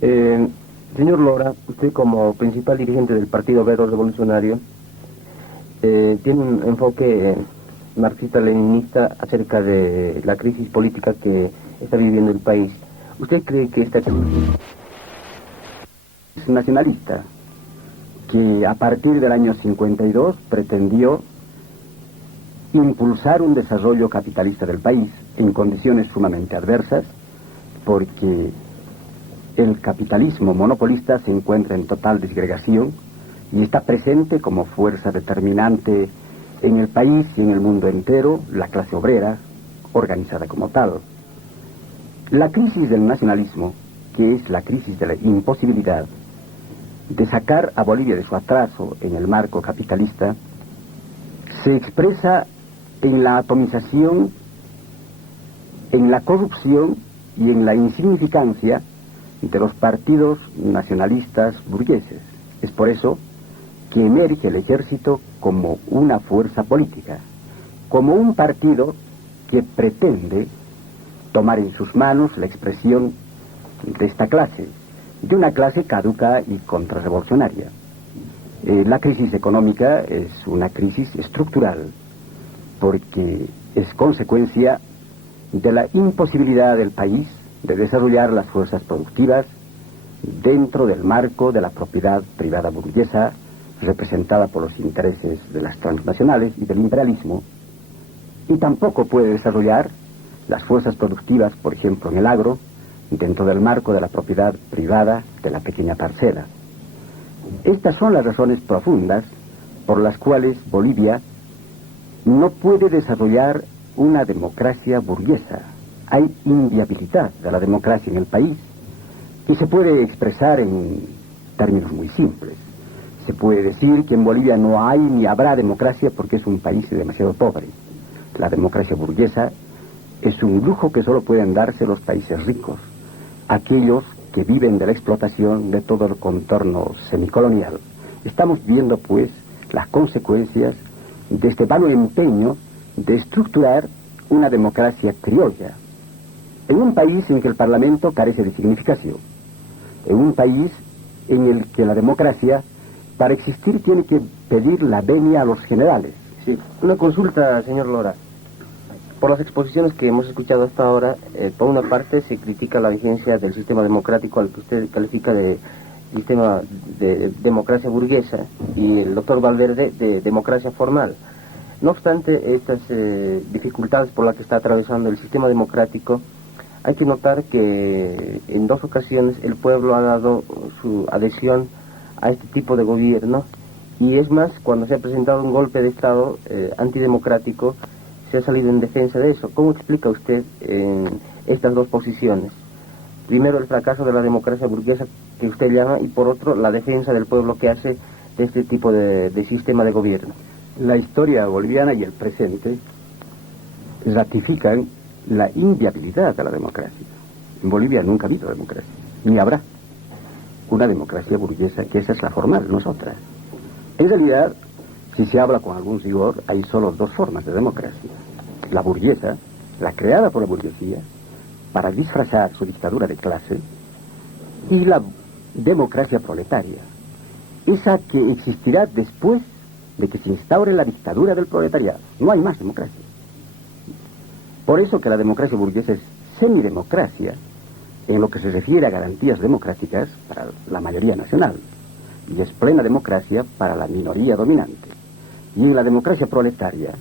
Eh, Señor Lora, usted como principal dirigente del Partido Verde Revolucionario tiene un enfoque marxista-leninista acerca de la crisis política que está viviendo el país. ¿Usted cree que esta crisis Es nacionalista, que a partir del año 52 pretendió impulsar un desarrollo capitalista del país en condiciones sumamente adversas, porque el capitalismo monopolista se encuentra en total disgregación y está presente como fuerza determinante en el país y en el mundo entero, la clase obrera, organizada como tal. La crisis del nacionalismo, que es la crisis de la imposibilidad de sacar a Bolivia de su atraso en el marco capitalista, se expresa en la atomización, en la corrupción y en la insignificancia de los partidos nacionalistas burgueses. Es por eso que emerge el ejército como una fuerza política, como un partido que pretende tomar en sus manos la expresión de esta clase, de una clase caduca y contrarrevolucionaria. La crisis económica es una crisis estructural, porque es consecuencia de la imposibilidad del país de desarrollar las fuerzas productivas dentro del marco de la propiedad privada burguesa, representada por los intereses de las transnacionales y del imperialismo, y tampoco puede desarrollar las fuerzas productivas, por ejemplo, en el agro, dentro del marco de la propiedad privada de la pequeña parcela. Estas son las razones profundas por las cuales Bolivia no puede desarrollar una democracia burguesa. Hay inviabilidad de la democracia en el país y se puede expresar en términos muy simples. Se puede decir que en Bolivia no hay ni habrá democracia porque es un país demasiado pobre. La democracia burguesa es un lujo que solo pueden darse los países ricos, aquellos que viven de la explotación de todo el contorno semicolonial. Estamos viendo, pues, las consecuencias de este vano empeño de estructurar una democracia criolla, en un país en que el Parlamento carece de significación, en un país en el que la democracia, para existir, tiene que pedir la venia a los generales. Sí, una consulta, señor Lora. Por las exposiciones que hemos escuchado hasta ahora, por una parte se critica la vigencia del sistema democrático al que usted califica de sistema de democracia burguesa, y el doctor Valverde de democracia formal. No obstante estas dificultades por las que está atravesando el sistema democrático, hay que notar que en dos ocasiones el pueblo ha dado su adhesión a este tipo de gobierno, y es más, cuando se ha presentado un golpe de Estado antidemocrático, se ha salido en defensa de eso. ¿Cómo explica usted estas dos posiciones? Primero, el fracaso de la democracia burguesa que usted llama, y por otro, la defensa del pueblo que hace de este tipo de sistema de gobierno. La historia boliviana y el presente ratifican la inviabilidad de la democracia. En Bolivia nunca ha habido democracia, ni habrá una democracia burguesa, que esa es la formal, no es otra. En realidad, si se habla con algún rigor, hay solo dos formas de democracia: la burguesa, la creada por la burguesía para disfrazar su dictadura de clase, y la democracia proletaria, esa que existirá después de que se instaure la dictadura del proletariado. No hay más democracia. Por eso que la democracia burguesa es semidemocracia en lo que se refiere a garantías democráticas para la mayoría nacional, y es plena democracia para la minoría dominante. Y en la democracia proletaria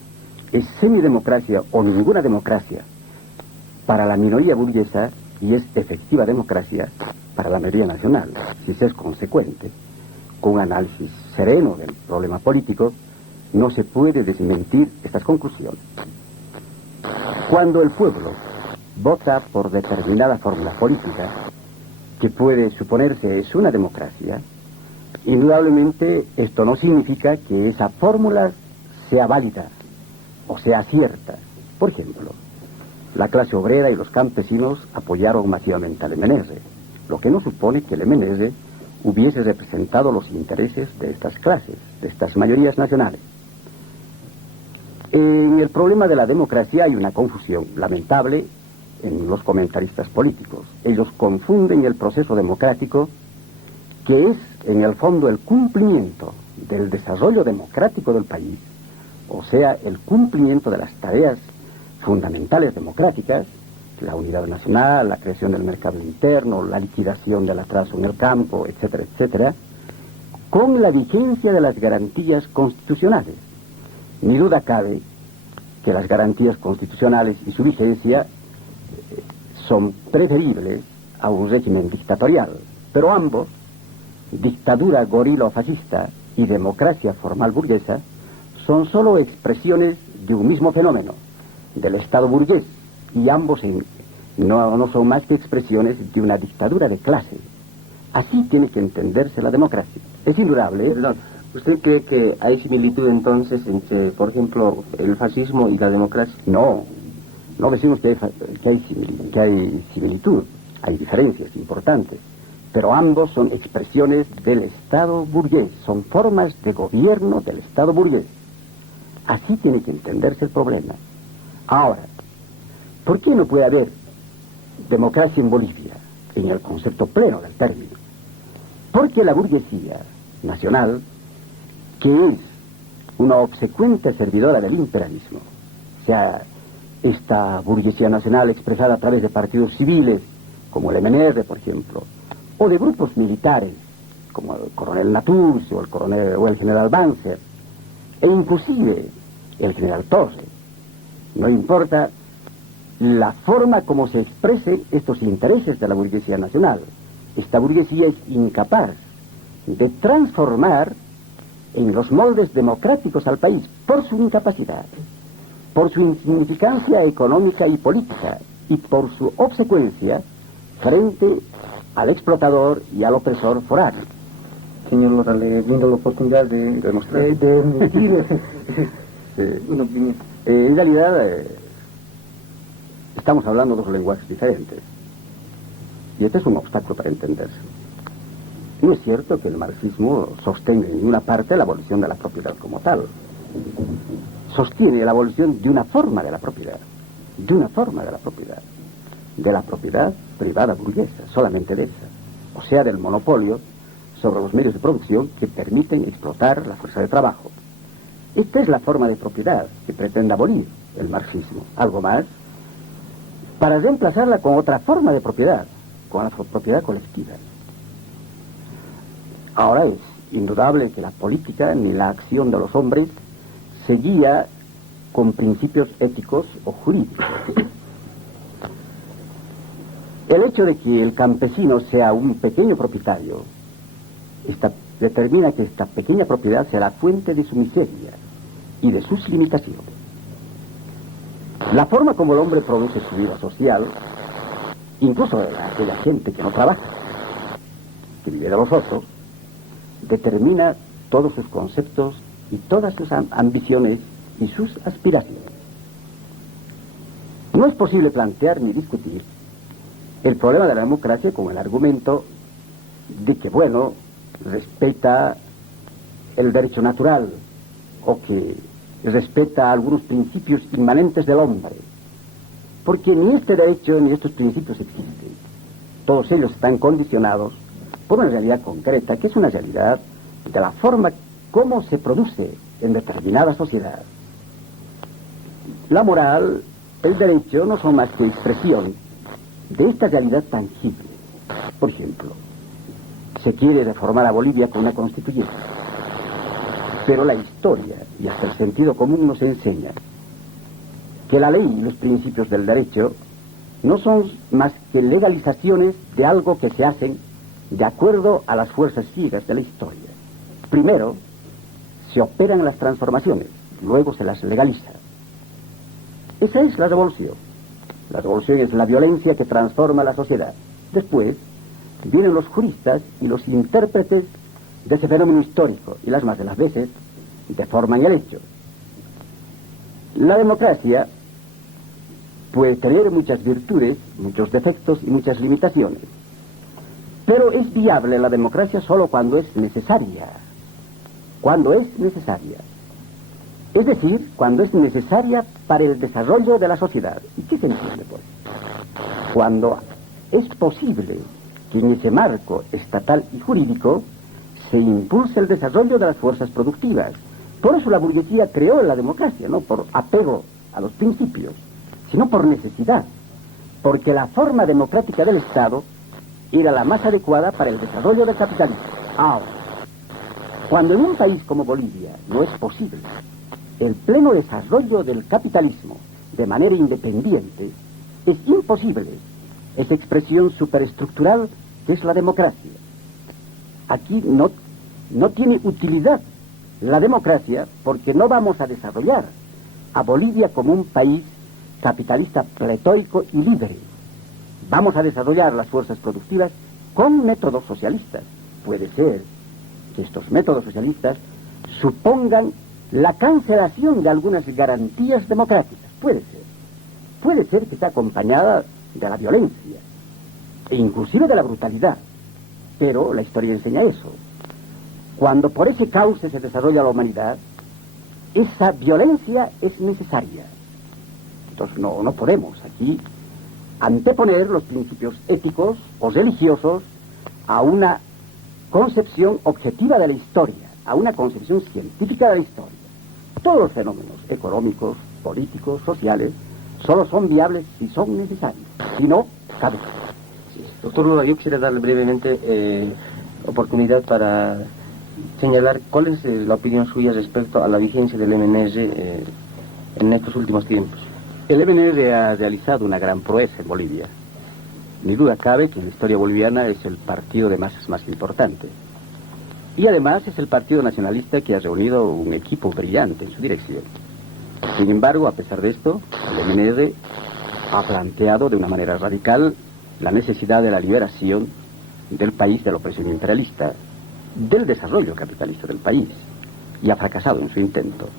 es semidemocracia o ninguna democracia para la minoría burguesa, y es efectiva democracia para la mayoría nacional. Si se es consecuente con un análisis sereno del problema político, no se puede desmentir estas conclusiones. Cuando el pueblo vota por determinada fórmula política, que puede suponerse es una democracia, indudablemente esto no significa que esa fórmula sea válida o sea cierta. Por ejemplo, la clase obrera y los campesinos apoyaron masivamente al MNR, lo que no supone que el MNR hubiese representado los intereses de estas clases, de estas mayorías nacionales. En el problema de la democracia hay una confusión lamentable en los comentaristas políticos. Ellos confunden el proceso democrático, que es en el fondo el cumplimiento del desarrollo democrático del país, o sea, el cumplimiento de las tareas fundamentales democráticas, la unidad nacional, la creación del mercado interno, la liquidación del atraso en el campo, etcétera, etcétera, con la vigencia de las garantías constitucionales. Ni duda cabe que las garantías constitucionales y su vigencia son preferibles a un régimen dictatorial, pero ambos, dictadura gorila o fascista y democracia formal burguesa, son solo expresiones de un mismo fenómeno, del Estado burgués, y ambos no son más que expresiones de una dictadura de clase. Así tiene que entenderse la democracia. Es indudable. Perdón, ¿usted cree que hay similitud entonces entre, por ejemplo, el fascismo y la democracia? No decimos que hay similitud, hay diferencias importantes, pero ambos son expresiones del Estado burgués, son formas de gobierno del Estado burgués. Así tiene que entenderse el problema. Ahora, ¿por qué no puede haber democracia en Bolivia en el concepto pleno del término? Porque la burguesía nacional, que es una obsecuente servidora del imperialismo, o sea, esta burguesía nacional expresada a través de partidos civiles, como el MNR, por ejemplo, o de grupos militares, como el coronel Natursi o el general Banzer, e inclusive el general Torres. No importa la forma como se expresen estos intereses de la burguesía nacional. Esta burguesía es incapaz de transformar en los moldes democráticos al país por su incapacidad, por su insignificancia económica y política y por su obsecuencia frente al explotador y al opresor foráneo. Señor Lora, le brindo la oportunidad de demostrar. De emitir una opinión. En realidad, estamos hablando dos lenguajes diferentes. Y este es un obstáculo para entenderse. No es cierto que el marxismo sostenga en ninguna parte la abolición de la propiedad como tal. Sostiene la abolición de una forma de la propiedad. De la propiedad privada burguesa, solamente de esa. O sea, del monopolio sobre los medios de producción que permiten explotar la fuerza de trabajo. Esta es la forma de propiedad que pretende abolir el marxismo. Algo más, para reemplazarla con otra forma de propiedad, con la propiedad colectiva. Ahora es indudable que la política ni la acción de los hombres se guía con principios éticos o jurídicos. El hecho de que el campesino sea un pequeño propietario determina que esta pequeña propiedad sea la fuente de su miseria y de sus limitaciones. La forma como el hombre produce su vida social, incluso de aquella gente que no trabaja, que vive de los otros, determina todos sus conceptos y todas sus ambiciones y sus aspiraciones. No es posible plantear ni discutir el problema de la democracia con el argumento de que, bueno, respeta el derecho natural o que respeta algunos principios inmanentes del hombre, porque ni este derecho ni estos principios existen. Todos ellos están condicionados por una realidad concreta, que es una realidad de la forma como se produce en determinada sociedad. La moral, el derecho no son más que expresión de esta realidad tangible. Por ejemplo, se quiere reformar a Bolivia con una constituyente, pero la historia y hasta el sentido común nos enseña que la ley y los principios del derecho no son más que legalizaciones de algo que se hacen de acuerdo a las fuerzas ciegas de la historia. Primero se operan las transformaciones, luego se las legaliza. Esa es la revolución. La revolución es la violencia que transforma la sociedad. Después vienen los juristas y los intérpretes de ese fenómeno histórico, y las más de las veces deforman el hecho. La democracia puede tener muchas virtudes, muchos defectos y muchas limitaciones, pero es viable la democracia solo cuando es necesaria. Cuando es necesaria. Es decir, cuando es necesaria para el desarrollo de la sociedad. ¿Y qué se entiende por eso? cuando es posible que en ese marco estatal y jurídico se impulse el desarrollo de las fuerzas productivas. Por eso la burguesía creó la democracia, no por apego a los principios, sino por necesidad, porque la forma democrática del Estado era la más adecuada para el desarrollo del capitalismo. Ahora, cuando en un país como Bolivia no es posible el pleno desarrollo del capitalismo de manera independiente, es imposible esa expresión superestructural que es la democracia. Aquí no tiene utilidad la democracia porque no vamos a desarrollar a Bolivia como un país capitalista pletórico y libre. Vamos a desarrollar las fuerzas productivas con métodos socialistas. Puede ser que estos métodos socialistas supongan la cancelación de algunas garantías democráticas. Puede ser. Puede ser que esté acompañada de la violencia e inclusive de la brutalidad. Pero la historia enseña eso. Cuando por ese cauce se desarrolla la humanidad, esa violencia es necesaria. Entonces no podemos aquí anteponer los principios éticos o religiosos a una concepción objetiva de la historia, a una concepción científica de la historia. Todos los fenómenos económicos, políticos, sociales, solo son viables si son necesarios. Si no, cabe. Sí. Doctor Lora, yo quisiera darle brevemente oportunidad para señalar cuál es la opinión suya respecto a la vigencia del MNR en estos últimos tiempos. El MNR ha realizado una gran proeza en Bolivia. Ni duda cabe que en la historia boliviana es el partido de masas más importante. Y además es el partido nacionalista que ha reunido un equipo brillante en su dirección. Sin embargo, a pesar de esto, el MNR ha planteado de una manera radical la necesidad de la liberación del país de la opresión imperialista, del desarrollo capitalista del país, y ha fracasado en su intento.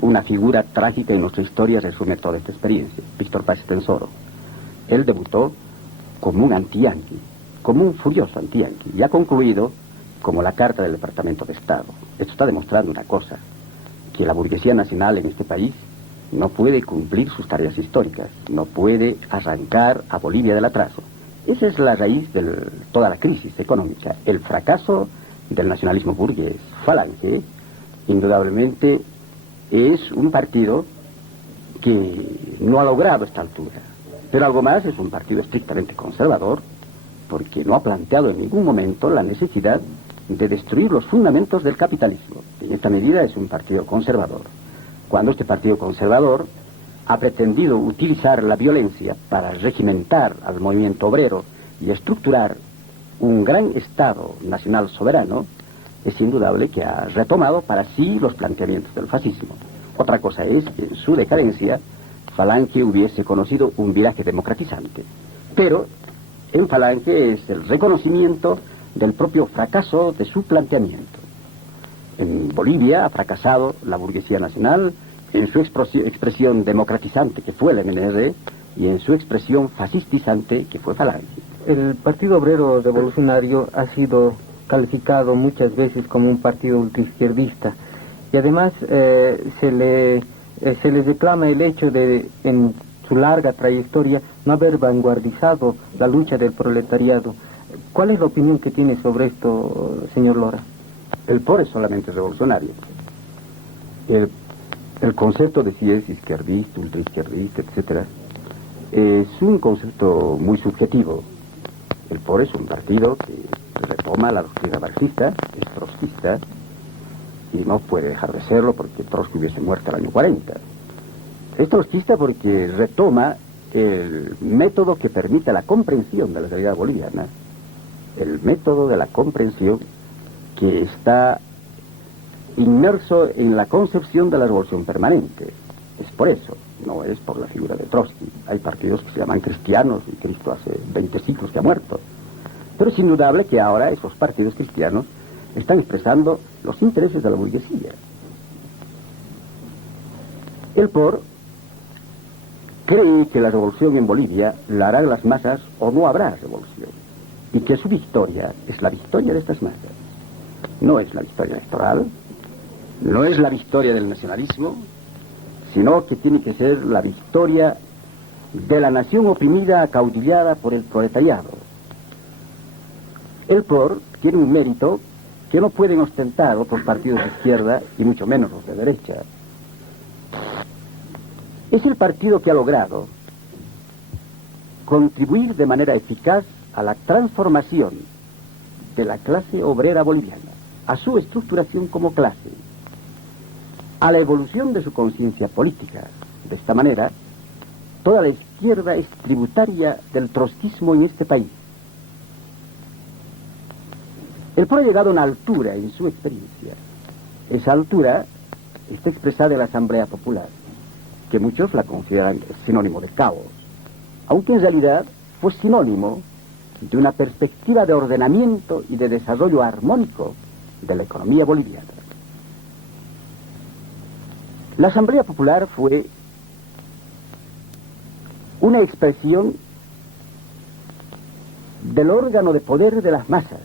Una figura trágica en nuestra historia resume toda esta experiencia, Víctor Paz Estenssoro. Él debutó como un anti-yanqui, como un furioso anti-yanqui, y ha concluido como la carta del Departamento de Estado. Esto está demostrando una cosa, que la burguesía nacional en este país no puede cumplir sus tareas históricas, no puede arrancar a Bolivia del atraso. Esa es la raíz de toda la crisis económica, el fracaso del nacionalismo burgués. Falange, indudablemente, es un partido que no ha logrado esta altura. Pero algo más, es un partido estrictamente conservador, porque no ha planteado en ningún momento la necesidad de destruir los fundamentos del capitalismo. En esta medida es un partido conservador. Cuando este partido conservador ha pretendido utilizar la violencia para regimentar al movimiento obrero y estructurar un gran Estado nacional soberano, es indudable que ha retomado para sí los planteamientos del fascismo. Otra cosa es que en su decadencia Falange hubiese conocido un viraje democratizante. Pero en Falange es el reconocimiento del propio fracaso de su planteamiento. En Bolivia ha fracasado la burguesía nacional en su expresión democratizante, que fue el MNR, y en su expresión fascistizante, que fue Falange. El Partido Obrero Revolucionario ha sido calificado muchas veces como un partido ultraizquierdista, y además se le reclama el hecho de, en su larga trayectoria, no haber vanguardizado la lucha del proletariado. ¿Cuál es la opinión que tiene sobre esto, señor Lora? El POR es solamente revolucionario. El concepto de si es izquierdista, ultraizquierdista, etcétera, es un concepto muy subjetivo. El POR es un partido que retoma la doctrina marxista, es trotskista, y no puede dejar de serlo porque Trotsky hubiese muerto el año 40. Es trotskista porque retoma el método que permite la comprensión de la realidad boliviana, el método de la comprensión que está inmerso en la concepción de la revolución permanente. Es por eso, no es por la figura de Trotsky. Hay partidos que se llaman cristianos y Cristo hace 20 siglos que ha muerto. Pero es indudable que ahora esos partidos cristianos están expresando los intereses de la burguesía. El POR cree que la revolución en Bolivia la harán las masas o no habrá revolución, y que su victoria es la victoria de estas masas. No es la victoria electoral, no es la victoria del nacionalismo, sino que tiene que ser la victoria de la nación oprimida, acaudillada por el proletariado. El POR tiene un mérito que no pueden ostentar otros partidos de izquierda y mucho menos los de derecha. Es el partido que ha logrado contribuir de manera eficaz a la transformación de la clase obrera boliviana, a su estructuración como clase, a la evolución de su conciencia política. De esta manera, toda la izquierda es tributaria del trotskismo en este país. El POR ha llegado a una altura en su experiencia. Esa altura está expresada en la Asamblea Popular, que muchos la consideran sinónimo de caos, aunque en realidad fue sinónimo de una perspectiva de ordenamiento y de desarrollo armónico de la economía boliviana. La Asamblea Popular fue una expresión del órgano de poder de las masas,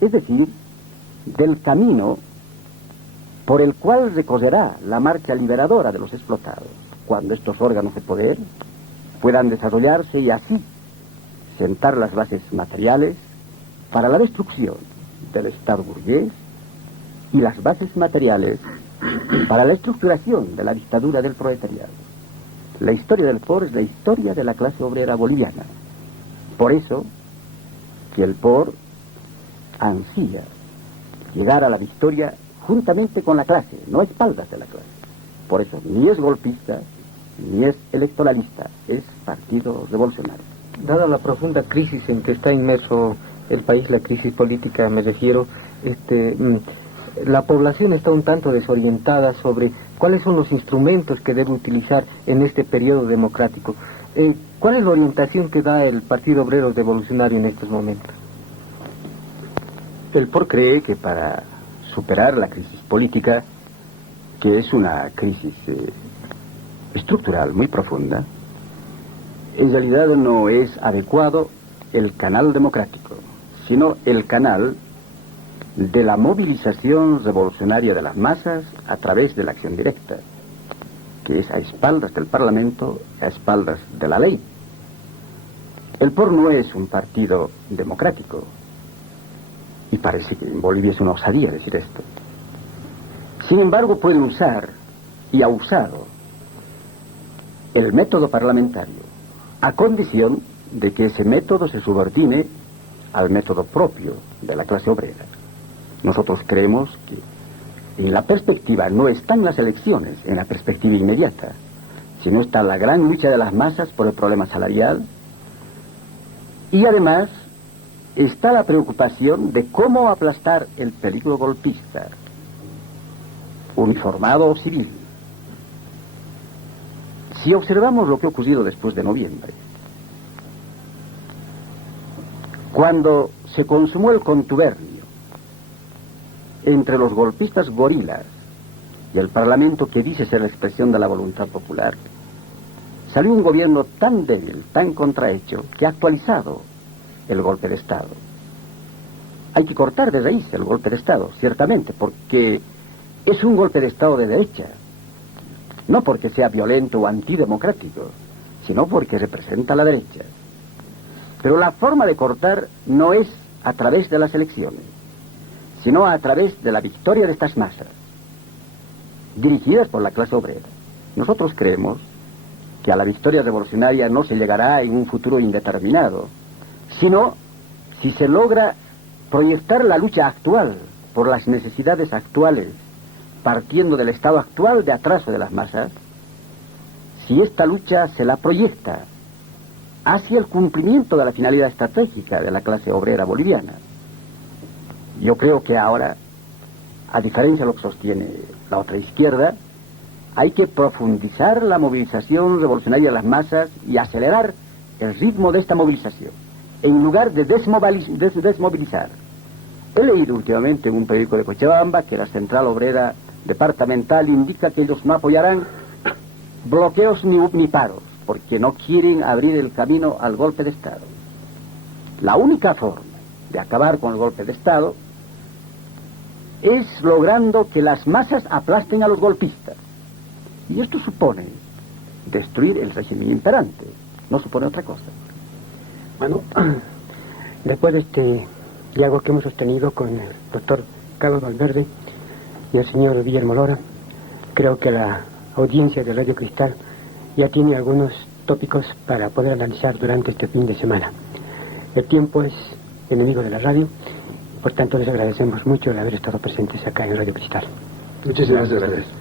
es decir, del camino por el cual recorrerá la marcha liberadora de los explotados, cuando estos órganos de poder puedan desarrollarse y así sentar las bases materiales para la destrucción del Estado burgués y las bases materiales para la estructuración de la dictadura del proletariado. La historia del POR es la historia de la clase obrera boliviana. Por eso que el POR ansía llegar a la victoria juntamente con la clase, no a espaldas de la clase. Por eso ni es golpista, ni es electoralista, es partido revolucionario. Dada la profunda crisis en que está inmerso el país, la crisis política me refiero, la población está un tanto desorientada sobre cuáles son los instrumentos que debe utilizar en este periodo democrático. ¿Cuál es la orientación que da el Partido Obrero Revolucionario en estos momentos? El POR cree que para superar la crisis política, que es una crisis estructural muy profunda, en realidad no es adecuado el canal democrático, sino el canal de la movilización revolucionaria de las masas a través de la acción directa, que es a espaldas del Parlamento, a espaldas de la ley. El POR no es un partido democrático, y parece que en Bolivia es una osadía decir esto. Sin embargo, puede usar, y ha usado, el método parlamentario, a condición de que ese método se subordine al método propio de la clase obrera. Nosotros creemos que en la perspectiva no están las elecciones, en la perspectiva inmediata, sino está la gran lucha de las masas por el problema salarial, y además está la preocupación de cómo aplastar el peligro golpista, uniformado o civil. Si observamos lo que ha ocurrido después de noviembre, cuando se consumó el contubernio entre los golpistas gorilas y el Parlamento, que dice ser la expresión de la voluntad popular, salió un gobierno tan débil, tan contrahecho, que ha actualizado el golpe de Estado. Hay que cortar de raíz el golpe de Estado, ciertamente, porque es un golpe de Estado de derecha, no porque sea violento o antidemocrático, sino porque representa a la derecha. Pero la forma de cortar no es a través de las elecciones, sino a través de la victoria de estas masas, dirigidas por la clase obrera. Nosotros creemos que a la victoria revolucionaria no se llegará en un futuro indeterminado, sino si se logra proyectar la lucha actual por las necesidades actuales, partiendo del estado actual de atraso de las masas, si esta lucha se la proyecta hacia el cumplimiento de la finalidad estratégica de la clase obrera boliviana. Yo creo que ahora, a diferencia de lo que sostiene la otra izquierda, hay que profundizar la movilización revolucionaria de las masas y acelerar el ritmo de esta movilización, en lugar de desmovilizar. He leído últimamente en un periódico de Cochabamba que la Central Obrera Departamental indica que ellos no apoyarán bloqueos ni paros, porque no quieren abrir el camino al golpe de Estado. La única forma de acabar con el golpe de Estado es logrando que las masas aplasten a los golpistas. Y esto supone destruir el régimen imperante. No supone otra cosa. Bueno, después de este diálogo que hemos sostenido con el doctor Carlos Valverde y el señor Guillermo Lora, creo que la audiencia de Radio Cristal ya tiene algunos tópicos para poder analizar durante este fin de semana. El tiempo es enemigo de la radio, por tanto les agradecemos mucho el haber estado presentes acá en Radio Cristal. Muchísimas gracias.